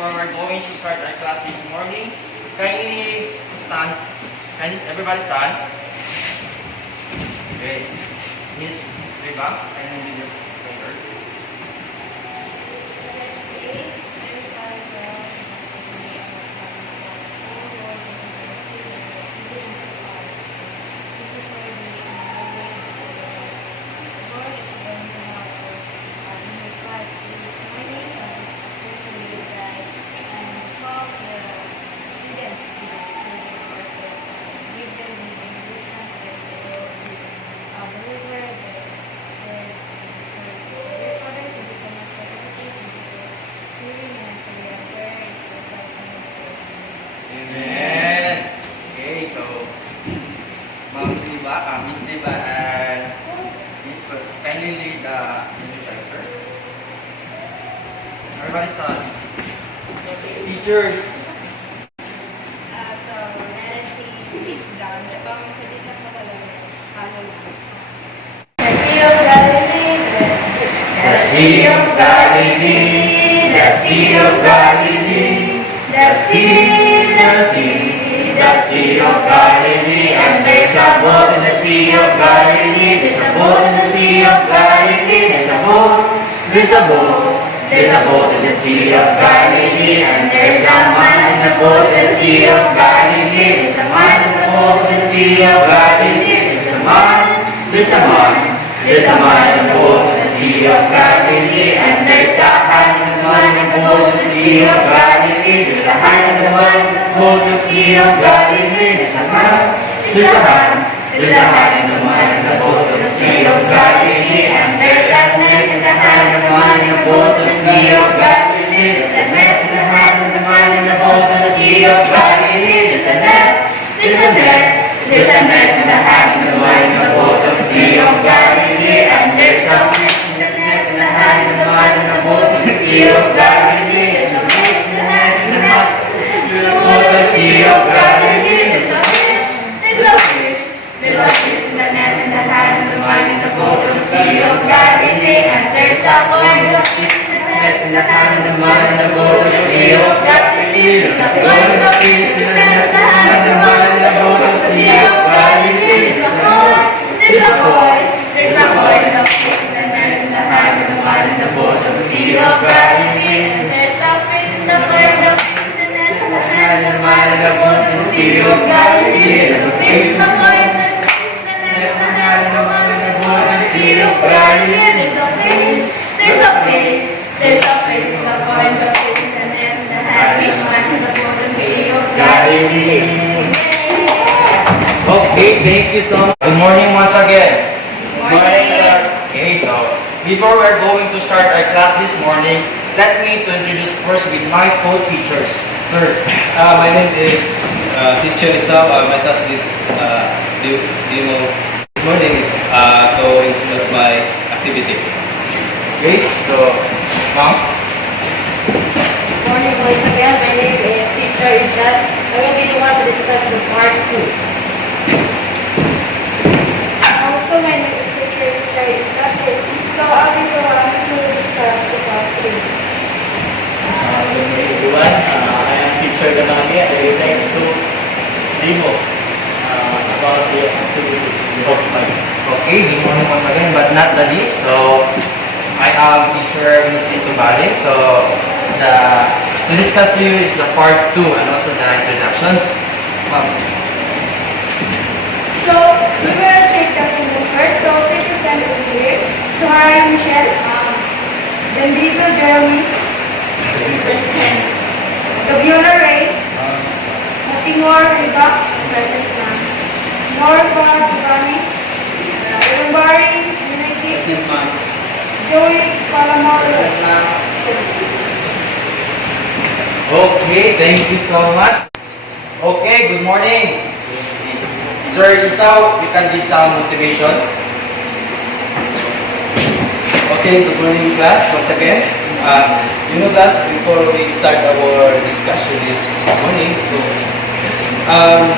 before we're going to start our class this morning, kindly stand. Can everybody stand? Okay. Miss Reba, kindly lead your prayer. Amen. Okay, so Miss Reba and Miss kindly lead the sir. Everybody stand. Teachers. So, let us see it down. Ito ang salita ko talaga. The Sea of Galilee, the Sea of Galilee, the Sea of Galilee, the Sea, the Sea, the Sea of Galilee, and there's a boat in the Sea of Galilee, there's a boat in the Sea of Galilee, there's a boat, there's a boat, there's a boat in the Sea of Galilee, and there's a man in the boat in the Sea of Galilee, there's a man in the boat in the Sea of Galilee, there's a man, there's a man, there's a man in the boat in the Sea of Galilee, and there's a hand in the man in the boat in the Sea of Galilee, there's a hand in the man in the boat in the Sea of Galilee, there's a man, there's a hand, there's a hand in the man in the boat in the Sea of Galilee, and there's a net in the hand in the man in the boat in the Sea of Galilee, there's a net in the hand in the man in the boat in the Sea of Galilee, there's a net, there's a net, there's a net in the hand in the man in the boat in the Sea of Galilee, and there's a net in the hand in the man in the boat in the Sea of Galilee, there's a net in the hand in the man in the boat in the Sea of Galilee, there's a fish, there's a fish, there's a fish in the net in the hand in the man in the boat in the Sea of Galilee, and there's a kind of fish in the net in the hand in the man in the boat in the Sea of Galilee, there's a kind of fish in the net in the hand in the man in the boat in the Sea of Galilee, there's a boy, there's a boy in the fish in the net in the hand in the man in the boat in the Sea of Galilee, and there's a fish in the kind of fish in the net in the hand in the man in the boat in the Sea of Galilee, there's a fish in the kind of fish in the net in the hand in the man in the boat in the Sea of Galilee, there's a fish, there's a fish, there's a fish in the kind of fish in the net in the hand fish man in the boat in the Sea of Galilee. Okay, thank you so much. Good morning once again. Good morning. Okay, so before we're going to start our class this morning, let me to introduce first with my co-teachers. Sir, my name is Teacher Isao. My task is, this morning is to introduce my activity. Okay, so ma'am. Good morning once again. My name is Teacher Ijaz. I will be the one to discuss the part 2. Also, my name is Teacher Ijaz. So I'll be the one to discuss the part 3. Good morning everyone. I am Teacher Ganami. I would like to demo about the activity we host by. Okay, good morning once again, but not the least. So I am teacher Miss Bale. So to discuss to you is the part 2 and also the introductions. Ma'am. So we will take the video first. So sit to stand over here. So hi, Michelle. Then Rico Jeremy. Present. Gabiola Ray. Timor Riba. Present na. Norba Giovanni. Urumbari United. Joey Palamoro. Okay, thank you so much. Okay, good morning. Sir Isao, you can give some motivation. Okay, good morning class once again. Class, before we start our discussion this morning, so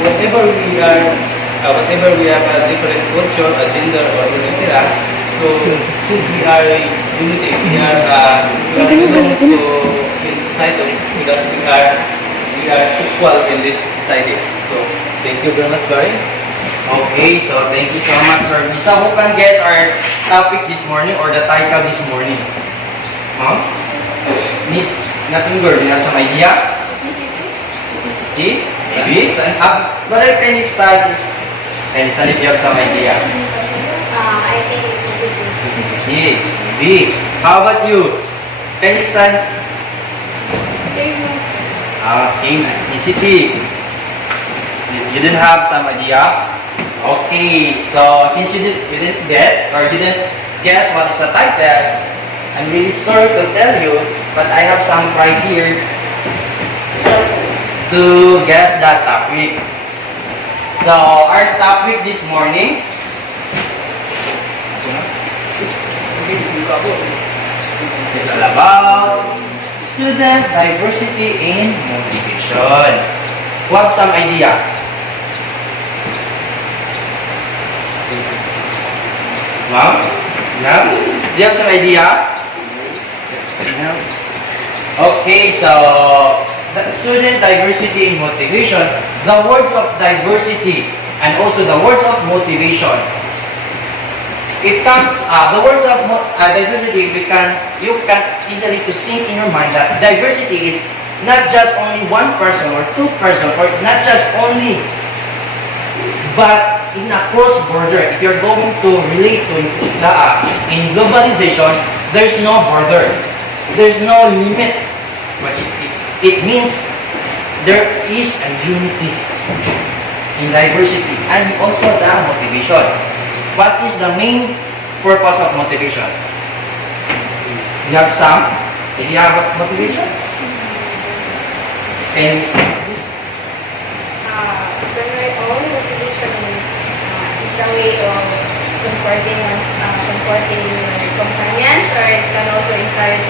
whatever we have a different culture, gender, or etc. So since we are unity, we are belong to this society, so that we are equal in this society. So thank you very much, Barry. Okay, so thank you so much, Sir Misa. Who can guess our topic this morning or the title this morning? Huh? Miss, nothing girl, you have some idea? Miss G? Maybe? But I can start. And if you have some idea. I think Miss G. B. How about you? Can you stand? Same ethnicity. You didn't have some idea? Okay, so since you didn't get or didn't guess what is the title, I'm really sorry to tell you, but I have some prize here to guess that topic. So our topic this morning is all about student diversity in motivation. What's some idea? Ma'am? Ma'am? Do you have some idea? Okay, so the student diversity in motivation, the words of diversity and also the words of motivation. It comes, the words of diversity, you can easily to sink in your mind that diversity is not just only one person or two person or not just only, but in a cross border. If you're going to relate to the in globalization, there's no border, there's no limit. But it means there is a unity in diversity and also the motivation. What is the main purpose of motivation? You have some? Did you have motivation? Can you say this? For my own motivation is a way of comforting us, comforting your companions, or it can also encourage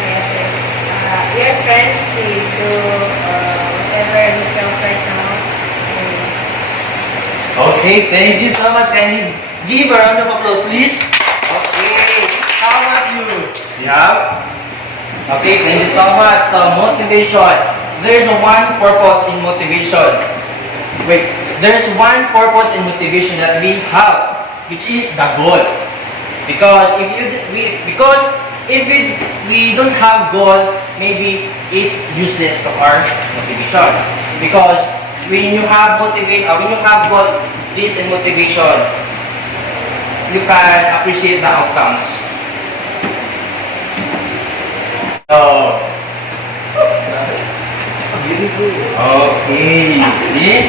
your friends to do whatever you feel right now. Okay, thank you so much. Can you give a round of applause, please? Okay, how about you? Yeah? Okay, thank you so much. So, motivation. There's one purpose in motivation. Wait, there's one purpose in motivation that we have, which is the goal. Because if we don't have goal, maybe it's useless to our motivation. Because when you have goal, this in motivation, you can appreciate the outcomes. So, okay, see?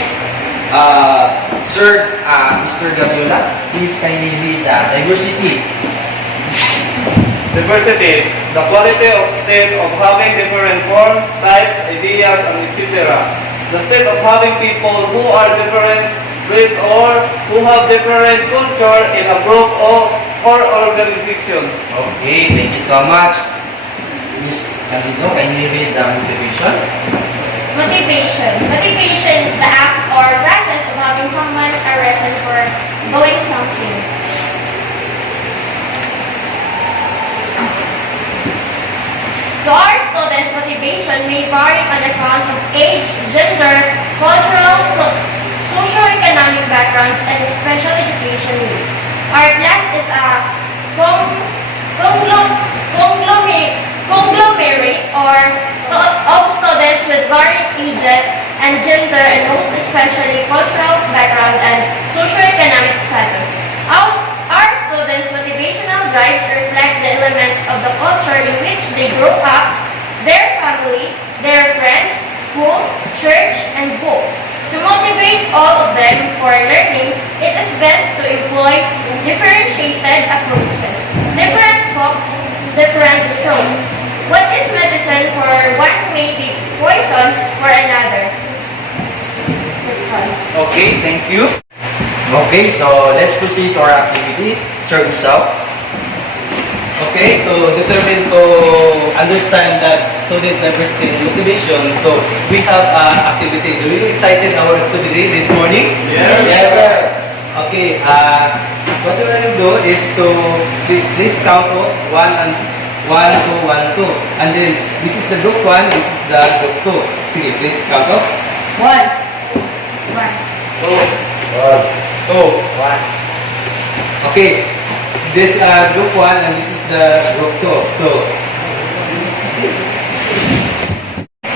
Sir, Mr. Gaviola, please kindly read the diversity. Diversity, the quality of state of having different forms, types, ideas, and etc. The state of having people who are different race or who have different culture in a group or organization. Okay, thank you so much. Ms. Candido, can you read the motivation? Motivation. Motivation is the act or process of having someone a reason for doing something. So our students' motivation may vary on account of age, gender, cultural, socio-economic backgrounds, and special education needs. Our class is a conglomerate of students with varied ages and gender, and most especially cultural background and socio-economic status. Our students' motivational drives reflect the elements of the culture in which they grew up, their family, their friends, school, church, and books. To motivate all of them for learning, it is best to employ differentiated approaches. Different folks, different strokes. What is medicine for one may be poison for another. That's all. Okay, thank you. Okay, so let's proceed to our activity. Sir Isao. Okay, to determine to understand that student diversity and motivation, so we have activity. Are you excited our activity this morning? Yes, sir. Okay, what we will do is to please count 1 1, 2, 1, 2. And then, this is the group 1, this is the group 2. Sige, please count off. 1. 2, 1. Okay, this group 1 and this is the group 2. So,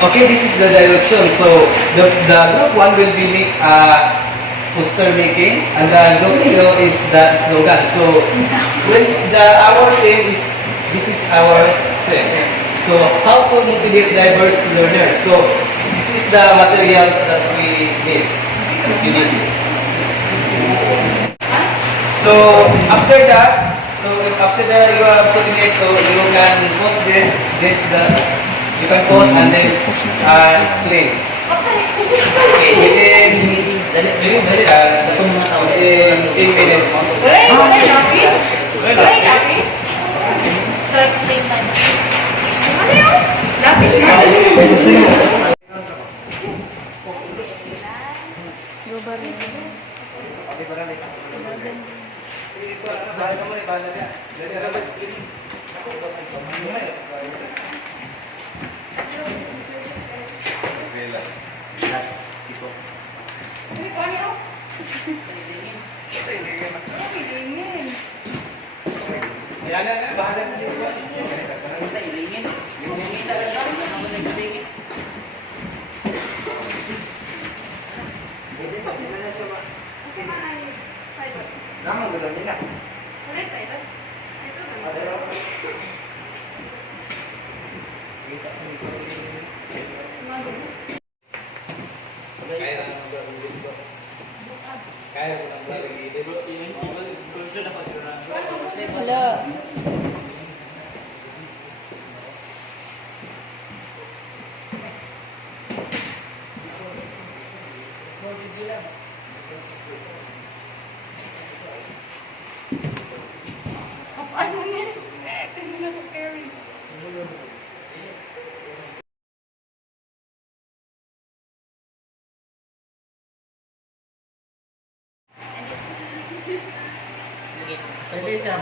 okay, this is the direction. So, the group 1 will be poster making and the group 2 is the slogan. So, when our theme is, this is our theme. So, how to motivate diverse learners. So, this is the materials that we need. So after that, after that you are putting it, so you can post this, you can post and then explain. Within 10 minutes. So explain like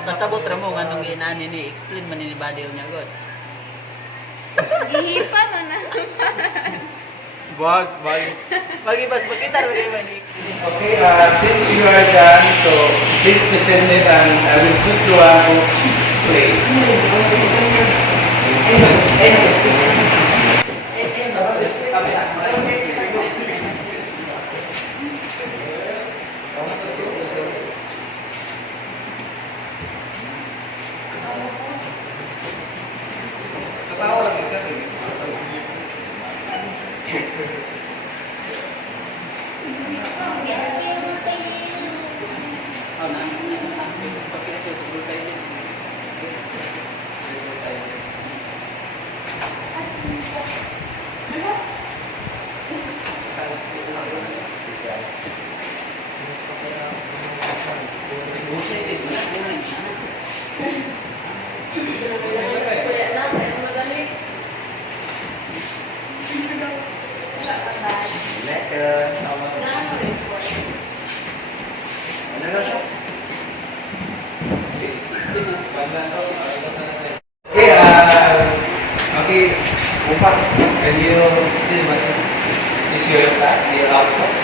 Kasabot ra mo nga nung inani ni explain man ni body niya god. gihipa man na. Magibas makita ra man ni explain. Okay, since you are done, so please present it and I will choose the one who explain. Okay, okay, Upa, can you explain what is your class, your outcome?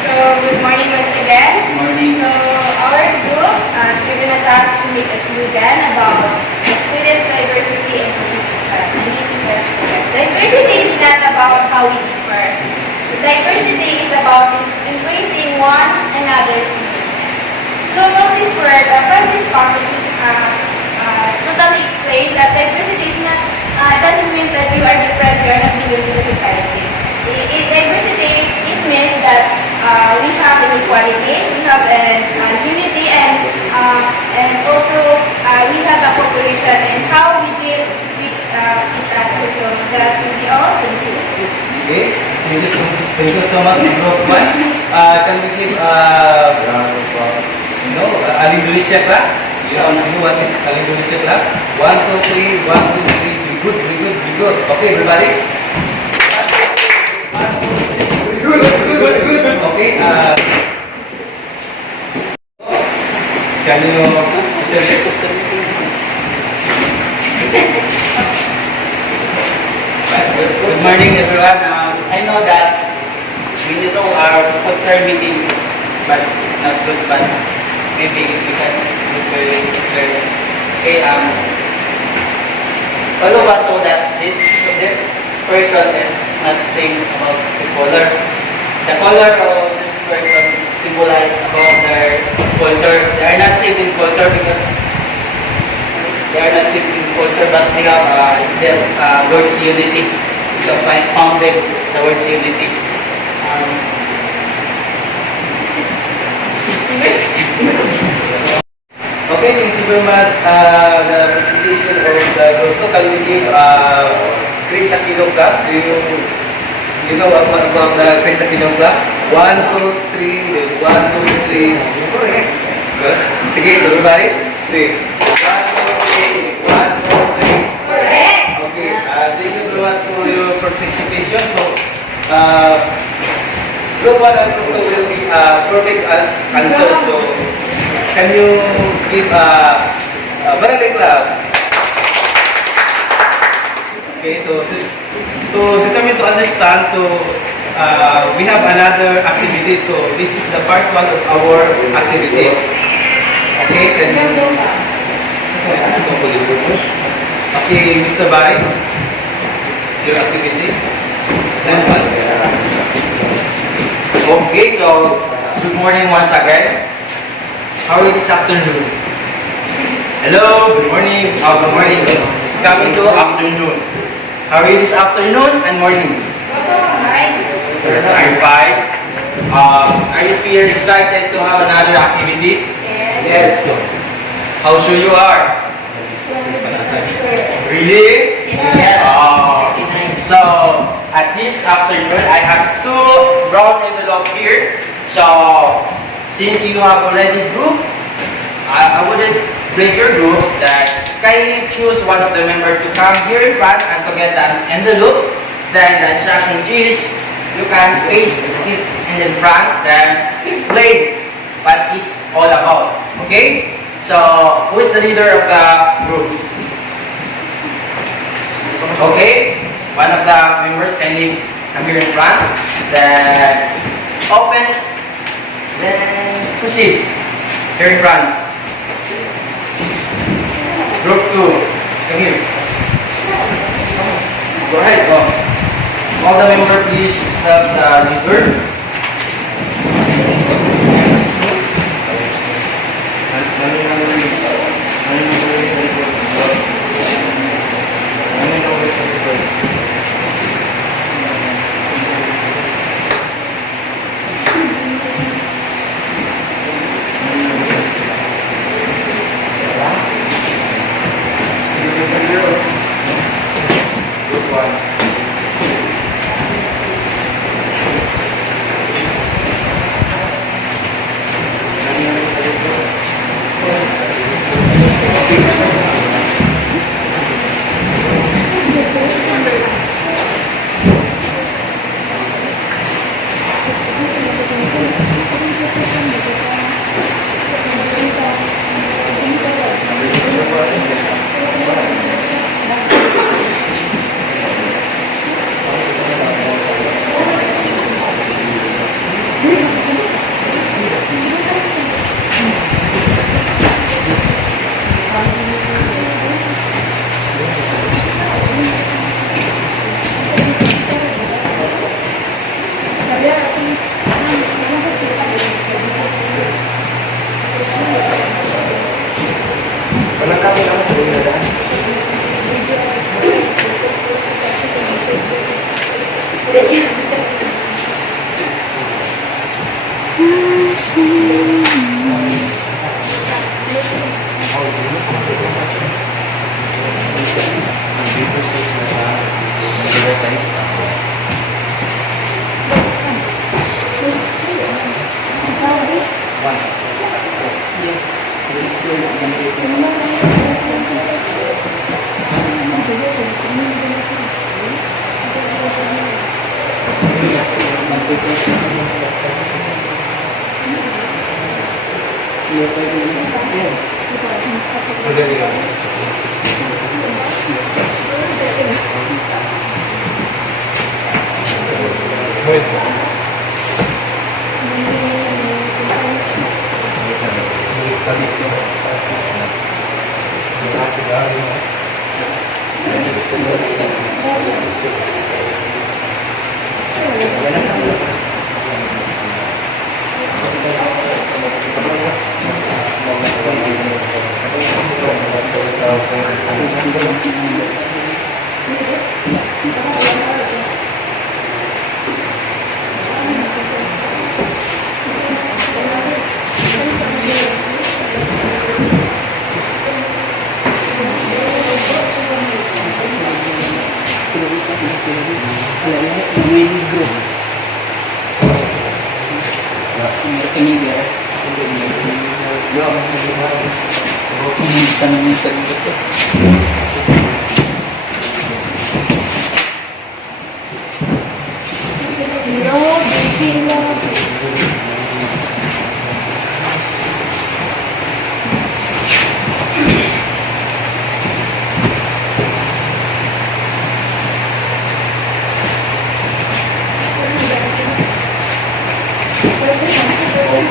So good morning once again. Morning. So our group has given a task to make a slogan about student diversity and participation. And this is our slogan. Diversity is not about how we differ. Diversity is about embracing one another's uniqueness. So from this word, from this passage is totally explained that diversity is not doesn't mean that you are different, you are not belong to the society. Diversity, it means that we have an equality, we have an unity, and also we have a cooperation in how we deal with each other, so that will be all. Thank you. Okay, thank you so much, Group 1. Can we give Indonesia clap? You know what is Indonesia clap? 1, 2, 3, 1, 2, 3. Very good, very good, very good. Okay, everybody. Good, good. Okay. Can you Good morning, everyone. I know that we need our poster meeting, but it's not good. But maybe we can very. Okay. All of us know that this person is not saying about the color. The color of this person symbolize about their culture. They are not saved in culture because they are not saved in culture, but they have their words unity. You can found them the words unity. Okay, thank you very much. The presentation of the Grupo Calvini, Chris Aquino Club. Do you know what about the Chris Aquino Club? 1, 2, 3, 1, 2, 3. Good. Sige, everybody. Sige. 1, 2, 3, 1, 2, 3. Correct. Okay, thank you very much for your participation. So, group 1 and group 2 will be perfect answer. So, can you give a barangay club? Okay, to determine to understand, so we have another activity. So, this is the part 1 of our activity. Okay, can you... Okay, Mr. Bai, your activity. Stand on. Okay, so good morning once again. How are you this afternoon? Hello, good morning. Good morning. It's coming to afternoon. How are you this afternoon and morning? Are you fine? Are you feel excited to have another activity? Yes. Yes. How sure you are? Really? Yes. So, at this afternoon, I have 2 brown envelope here. So, since you have already group, I wouldn't break your groups that kindly choose one of the members to come here in front and to get an envelope. Then the instruction is you can paste it in the front, then explain what it's all about. Okay? So, who is the leader of the group? Okay? One of the members kindly come here in front. Then open. Then proceed. Here in front. Group 2. Come here. Go ahead. All the members please help the leader. No, baby, no.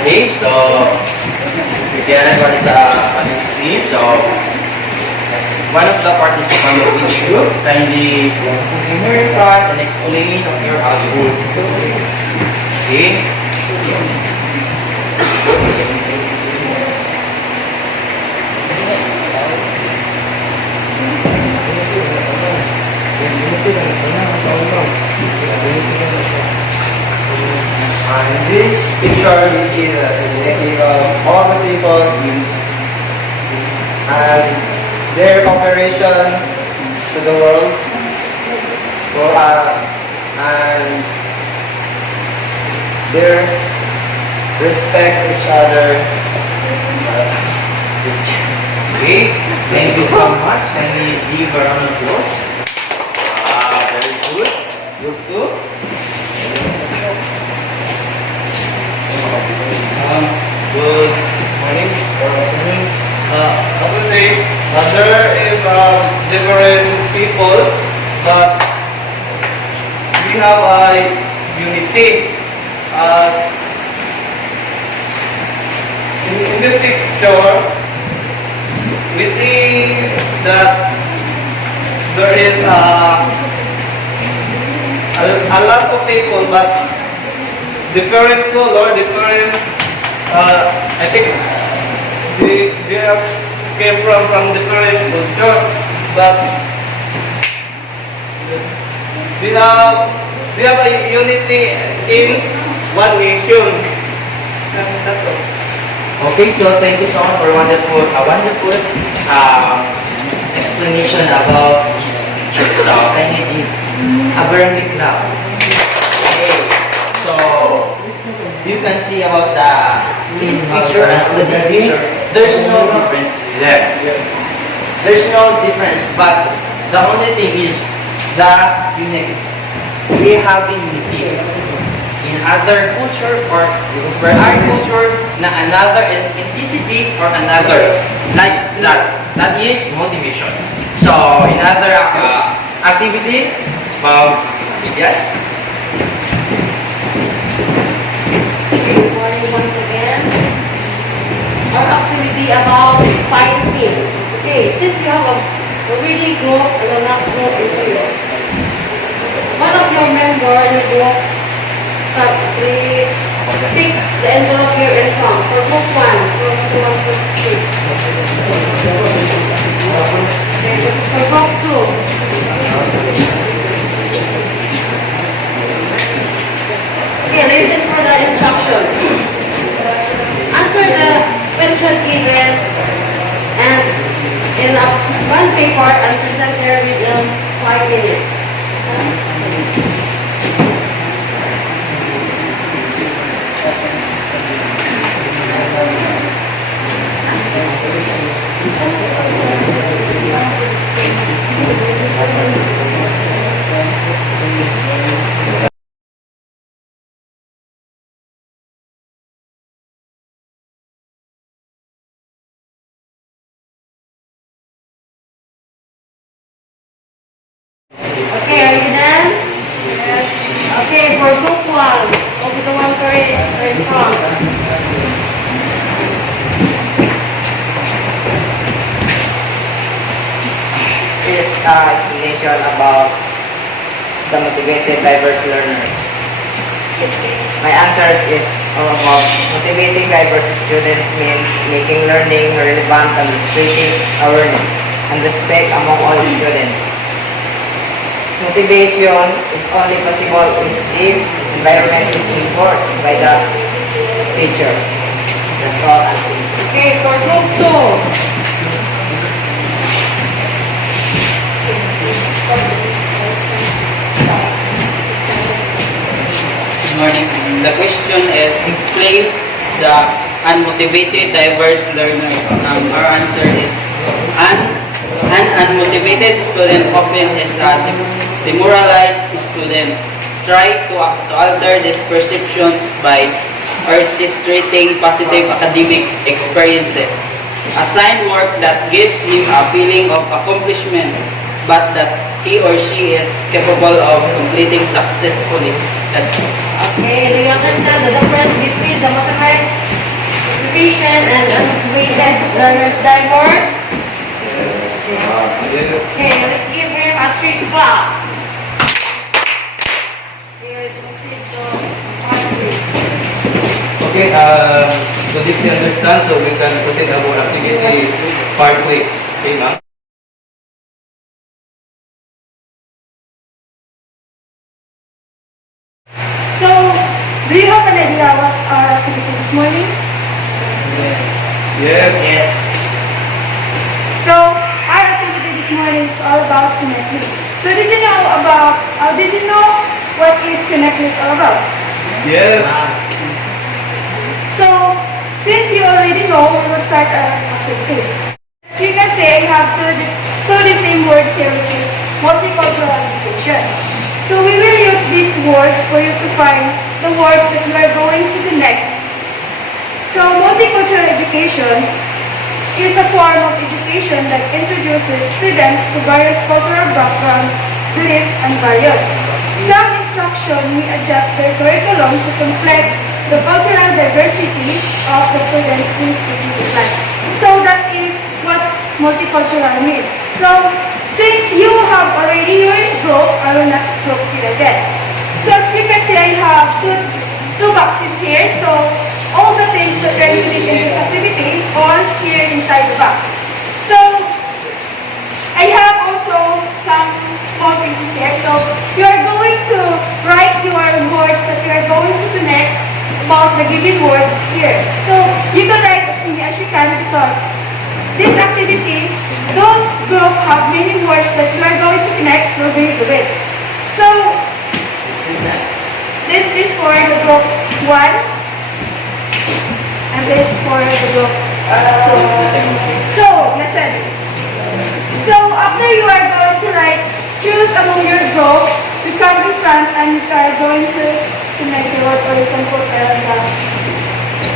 Okay, so again, what is the so one of the participants of each group kindly come here in front and explain of your output. Okay. In this picture, we see the unity of all the people and their cooperation to the world, and their respect each other. Okay, thank you so much. Can we give a round of applause? Very good. Group 2. Good morning or afternoon. I would say there is different people, but we have a unity. In this picture, we see that there is a lot of people, but different color, different. I think they have came from different culture, but they have a unity in one nation. That's all. Okay, so thank you so much for wonderful explanation about this picture. So I need a very clap. Okay, so you can see about this picture and also this picture. There's no difference there. There's no difference, but the only thing is the unity. We have unity. In other culture or for our culture na another ethnicity or another like that. That is motivation. So in other activity, yes. Good morning once again. Our activity about fighting. Okay, since we have a reading group and a not group into you, one of your members in the group, please pick the envelope here in front for group 1, group 2, and group 3. Okay, for group 2. Okay, this is for the instruction. Answer the question given and in one paper and present there within 5 minutes. Okay, are you done? Yes. Okay, for group 1, over the one correct response. Is explanation about the motivated diverse learners. My answers is all about motivating diverse students means making learning relevant and creating awareness and respect among all students. Motivation is only possible if this environment is enforced by the teacher. That's all. Okay, for group 2. Good morning. The question is explain the unmotivated diverse learners. Our answer is an unmotivated student often is a demoralized student. Try to alter these perceptions by orchestrating positive academic experiences. Assign work that gives him a feeling of accomplishment, but that he or she is capable of completing successfully. That's all. Okay, do you understand the difference between the motivation and unmotivated learners diverse? Okay, let's give him a 3 clap. Here is proceed to part 3. Okay, so if you understand, so we can proceed our activity part 3. Okay, ma'am? So, do you have an idea what's our activity this morning? Yes. So, our activity this morning is all about connectness. So, did you know what is connectness all about? Yes. So, since you already know, we will start our activity. You can say I have two the same words here, which is multicultural education. So, we will use these words for you to find the words that we are going to connect. So, multicultural education is a form of education that introduces students to various cultural backgrounds, beliefs, and values. Some instruction may adjust their curriculum to reflect the cultural diversity of the students in specific class. So that is what multicultural means. So since you have already your group, I will not group you again. So as you can see, I have two boxes here. So all the things that are needed in this activity all here inside the box. So I have also some small pieces here. So you are going to write your words that you are going to connect about the given words here. So you can write as many as you can because this activity, those group have many words that you are going to connect will be with. So this is for the group 1 and this for the group 2. So listen. So after you are going to write, choose among your group to come in front and you are going to connect the word or you can put the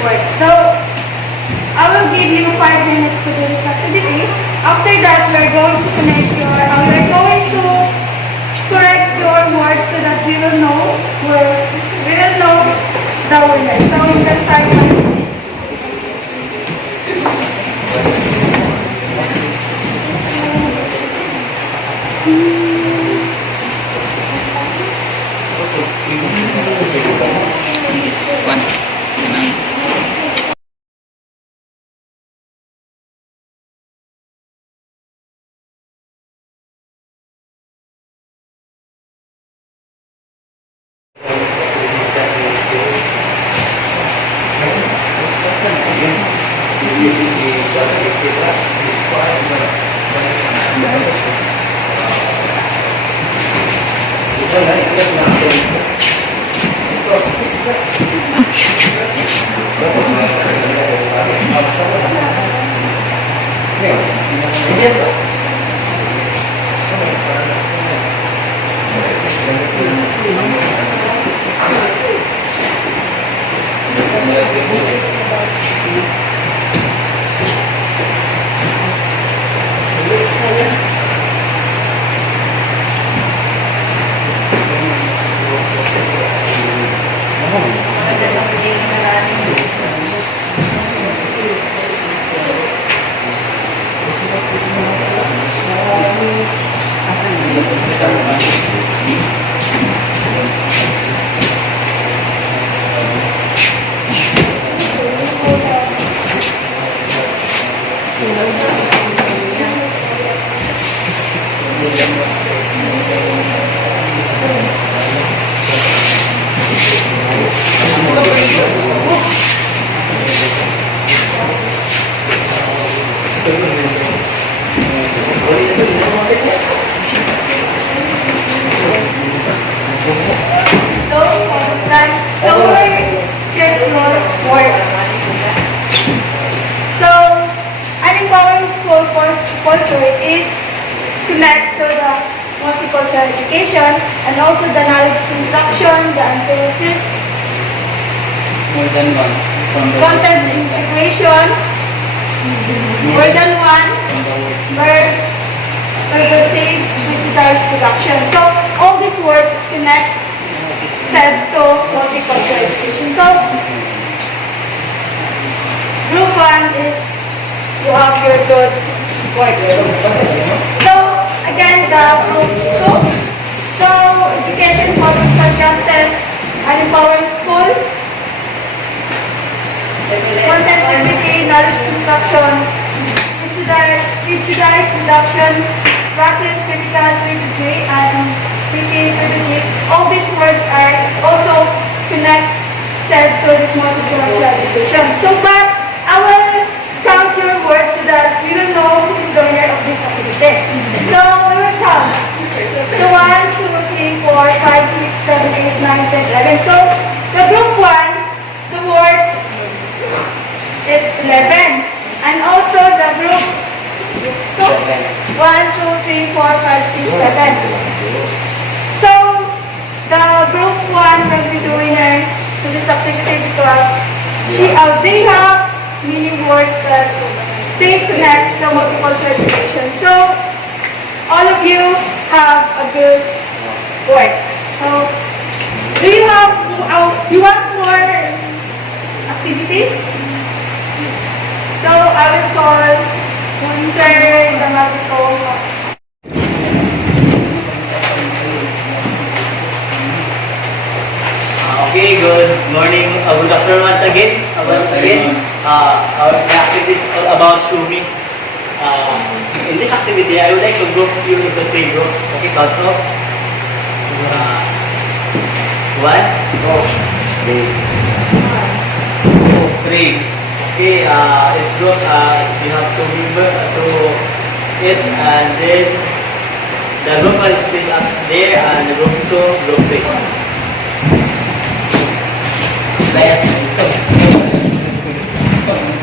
word. So I will give you 5 minutes to do this activity. After that, we are going to connect we are going to correct your words so that we will know the winner. So you can start now. So, understand? So, we're check your work. So, an empowering school for culture is connect to the multicultural education and also the knowledge instruction, the emphasis, More than one. From the content integration, more than one, from the words. verse, pervasive, visitors production. So, all these words is connected to multicultural education. So, group 1 is you have your good word. So, again, the group 2. So, education for social justice and empowering school. Content activity, knowledge instruction, prejudice reduction, process, critical, strategy, and strategy. All these words are also connected to this multicultural education. So, but I will count your words so that we will know who is the winner of this activity. So, we will count. So, 1, 2, 3, 4, 5, 6, 7, 8, 9, 10, 11. So, the group 1, the words is 11. And also the group 2, 1, 2, 3, 4, 5, 6, 7. So, the group 1 will be the winner to this activity because they have meaning words that they connect to multicultural education. So, all of you have a good work. So, do you want more activities? So, I will call Sir Damatico. Okay, good morning, good afternoon once again. Our activity is all about swimming. In this activity, I would like to group you into 3 groups. Okay, count off. 1, 3. Okay, each group, you have 2 members, 2 each, and then the group is placed up there, and the group 2, group 3.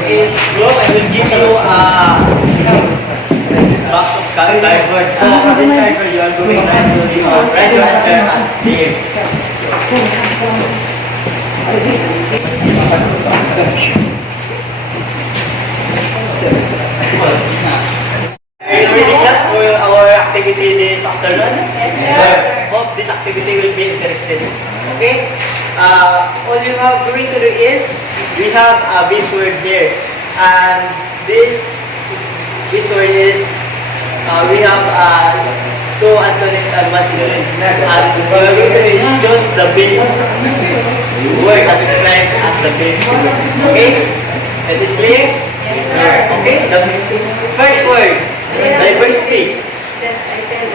Each group, I will give you a box of cardboard. This cardboard, you are going to write your answer at the end. Are you ready, class, for our activity this afternoon? Yes, sir. Hope this activity will be interesting. Okay? All you have going to do is, we have a base word here. And this word is, we have 2 antonyms and 1 synonym. And what we're going to do is choose the base word that is described as the base word. Okay? Is this clear? Yes, sir. Okay? The first word, diversity. Yes, I can.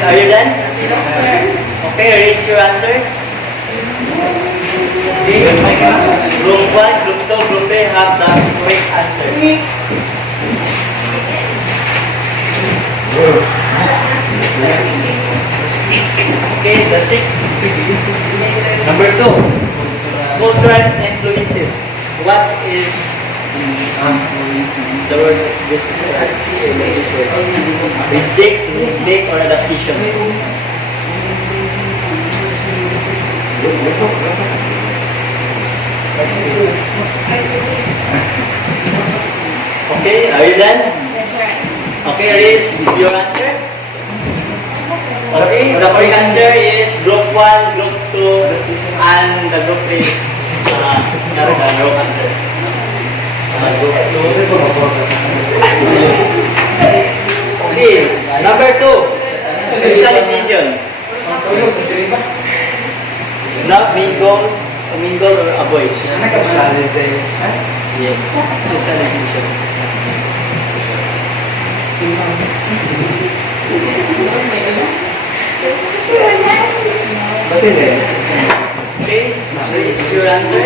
Are you done? Okay, raise your answer. Okay. Group 1, group 2, group 3 have the correct answer. Okay, the sixth. Number 2. Cultural influences. What is the word this is reject, mistake, or adaptation? Okay, are you done? Yes, sir. Okay, raise your answer. Okay, the correct answer is group 1, group 2, and the group 3 is got the wrong answer. Okay, number 2, socialization. It's not mingle or avoid. Yes, socialization. Okay, is your answer?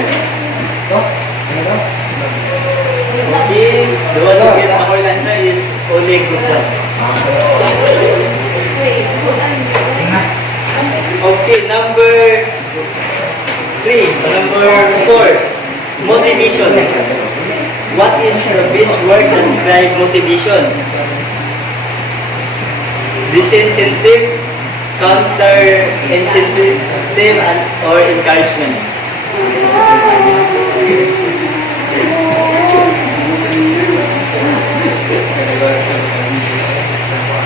Okay, the one who get the correct answer is only group 1. Okay, number 4, motivation. What is the best word to describe motivation? Disincentive, counter-incentive, or encouragement.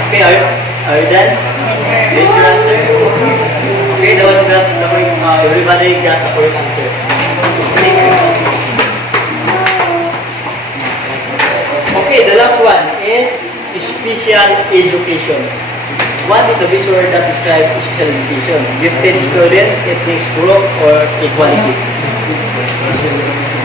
Okay, are you done? Yes, sir. Yes, your answer? Okay, the one who got the correct, everybody got the correct answer. Okay, the last one is special education. What is the best word that describes special education? Gifted students, ethnic group, or equality? Special education.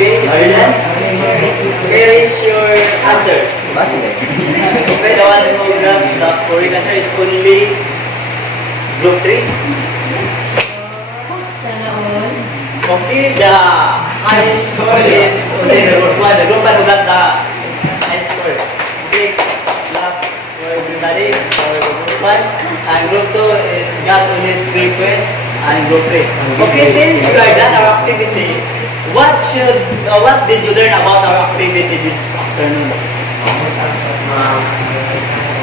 Okay, are you done? Where is your answer? Okay, the one who got the correct answer is only group 3. Sana all. Okay, the highest score is only the group 1. The group 1 who got the highest score. Okay, clap for everybody for the group 1. And group 2 got only 3 points. And group 3. Okay, since we are done our activity, what did you learn about our activity this afternoon?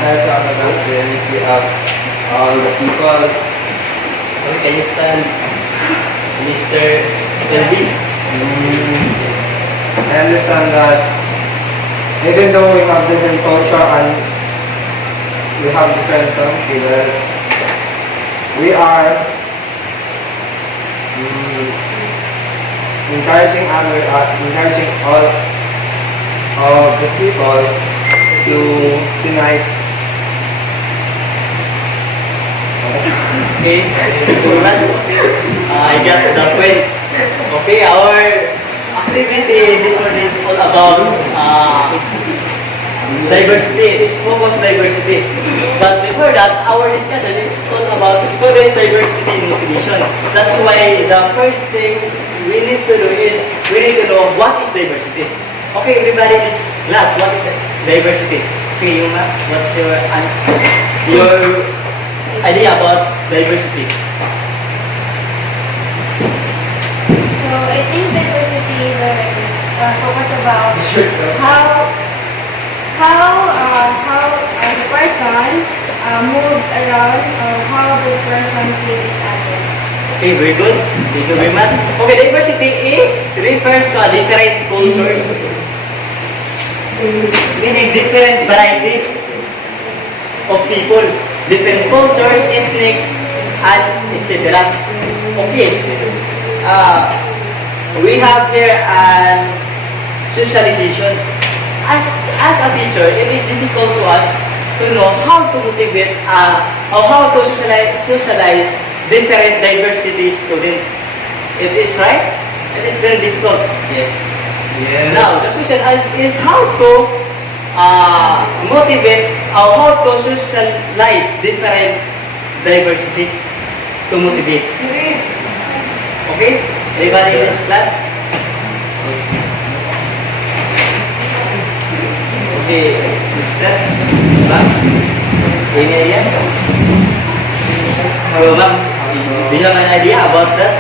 That's all about the unity of all the people. Okay, can you stand, Mr. Selby? I understand that even though we have different culture and we have different people, we are encouraging all of the people to unite. Okay, thank you very much. I got the point. Okay, our activity this one is all about diversity. It's focused diversity. But before that, our discussion is all about students' diversity and motivation. That's why the first thing we need to do is we need to know what is diversity. Okay, everybody in this class, what is diversity? Okay, Yuma, what's your answer? Your idea about diversity? So I think diversity is focus about how the person moves around or how the person treats each other. Okay, very good. Thank you very much. Okay, diversity refers to a different cultures, meaning different variety of people, different cultures, ethnics, and etc. Okay. We have here an socialization. As a teacher, it is difficult to us to know how to motivate or how to socialize different diversity students. It is right? It is very difficult. Yes. Now, the question is how to motivate or how to socialize different diversity to motivate. Okay? Everybody in this class? Okay, Mr. Ma'am, stay here. Hello, ma'am. Do you have an idea about that?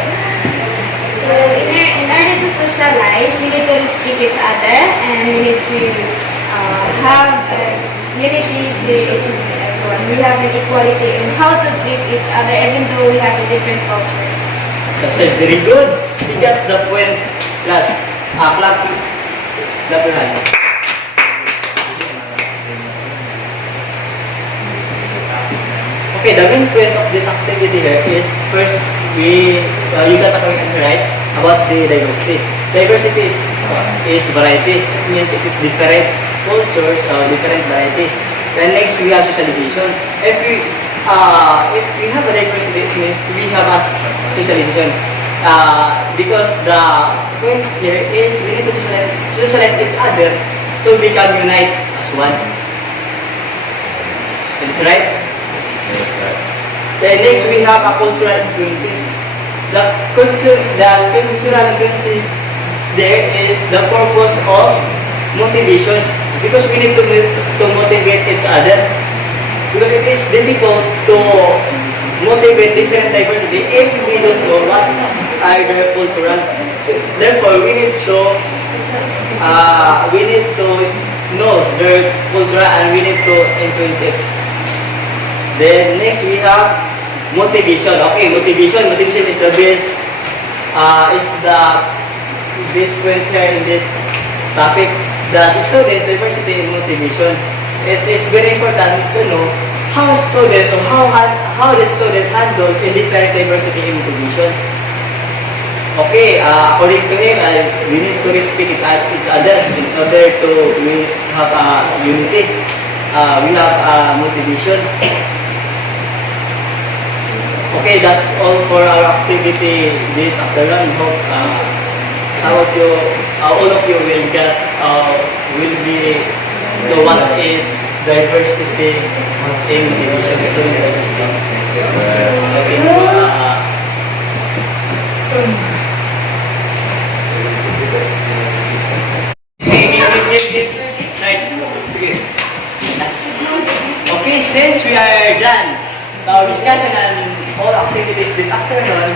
So in order to socialize, we need to respect each other and we need to have unity to each other. everyone. We have an equality in how to treat each other even though we have a different cultures. That's it. Very good. You got the point. Class. Clap. Clap your hands. Okay, the main point of this activity here is first you got a correct answer, right? About the diversity. Diversity is variety. It means it is different cultures, different variety. Then next we have socialization. If we have a diversity, it means we have a socialization. Because the point here is we need to socialize each other to become unite as one. That's right. Then next we have a cultural influences. The cultural influences there is the purpose of motivation, because we need to motivate each other, because it is difficult to motivate different diversity if we don't know what are their cultural. So, therefore we need to know their culture and we need to influence it. Then next we have motivation. Okay, motivation is the best point here in this topic. The students diversity and motivation. It is very important to know how the student handle in different diversity and motivation. Okay, according to him, we need to respect each other in order to have unity. We have motivation. Okay, that's all for our activity this afternoon. Hope all of you will be know what is diversity in motivation. Student diversity. Okay, since we are done with our discussion and all activities this afternoon,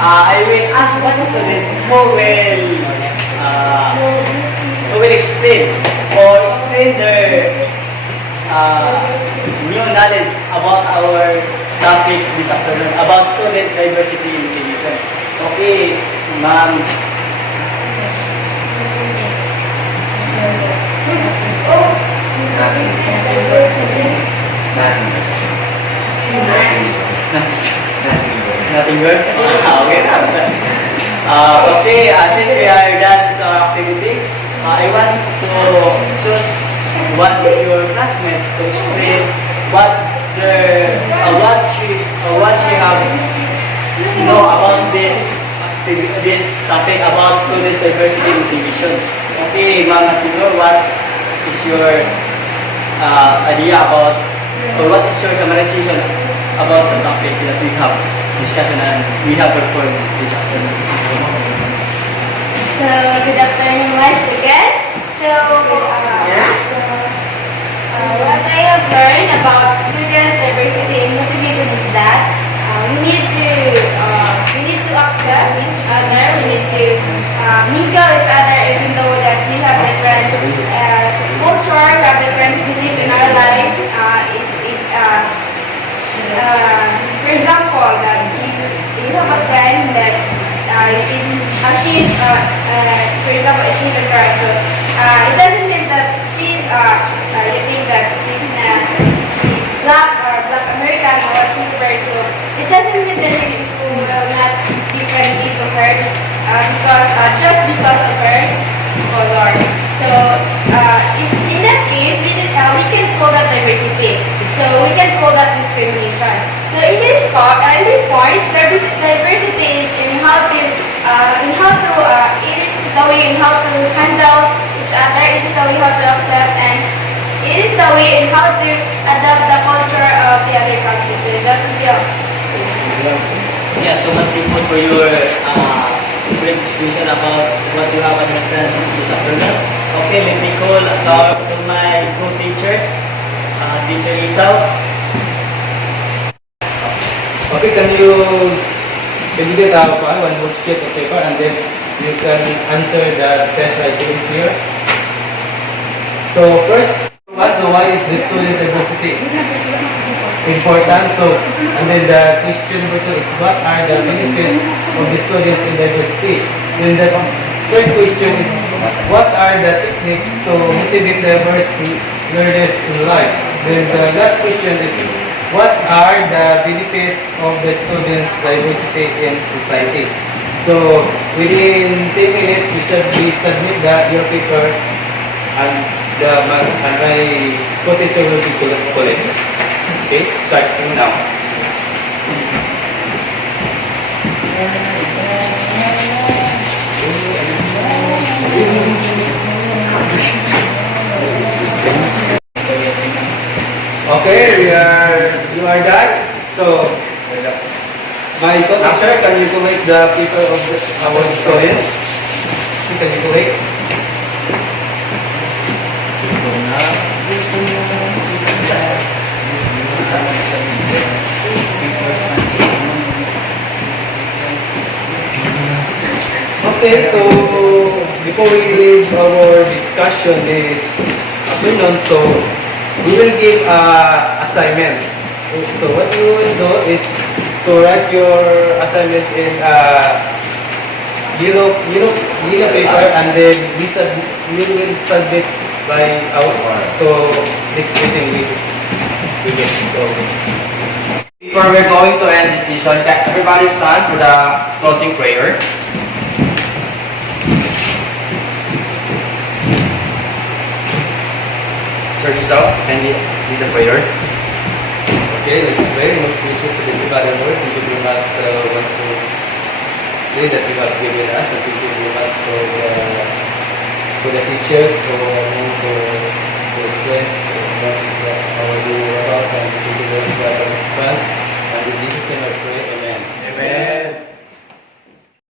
I will ask one student who will explain their new knowledge about our topic this afternoon, about student diversity in education. Okay, ma'am. Nothing good? Okay. Since we are done with our activity, I want to choose one of your classmates to explain what she have know about this topic about student diversity motivation. Okay, Ma'am Natino, what is your idea about, or what is your summarization about the topic that we have discussion and we have performed this afternoon? So, good afternoon once again. What I have learned about student diversity and motivation is that we need to accept each other. We need to mingle each other, even though that we have different culture, we have different belief in our life. For example, that you have a friend that she's for example, she's a girl, so it doesn't mean that you think that she's black or black American or whatsoever, so it doesn't mean that you will not be friendly to her just because of her color. So in that case, we can call that diversity. So we can call that discrimination. So in this point, diversity is in how to it is the way in how to handle each other. It is the way how to accept, and it is the way in how to adapt the culture of the other countries. So that would be all. Yeah, so much simple for your brief explanation about what you have understand this afternoon. Okay, let me call to my co-teachers. Teacher Isaw. Okay, can you get one more sheet of paper and then you can answer the test I gave here. So first, one, so why is the student diversity important? So, and then the question number 2 is what are the benefits of the students in diversity? Then the third question is what are the techniques to motivate diverse learners in life? Then the last question is what are the benefits of the students' diversity in society? So within 10 minutes, you should be submit your paper and and my co-teacher will be collected. Okay, starting now. Okay, you are done. So, my co-teacher, can you collect the paper of our students? Can you collect? Okay, so before we leave our discussion this afternoon, so we will give assignment. So what you will do is to write your assignment in yellow paper, and then we will submit by out to next meeting we get. So Before we're going to end this session, can everybody stand for the closing prayer? Sir Giselle, can you lead the prayer? okay, let's pray. Most gracious and Father Lord, thank you very much for the wonderful day that you have given us, and thank you very much for the teachers, for the friends,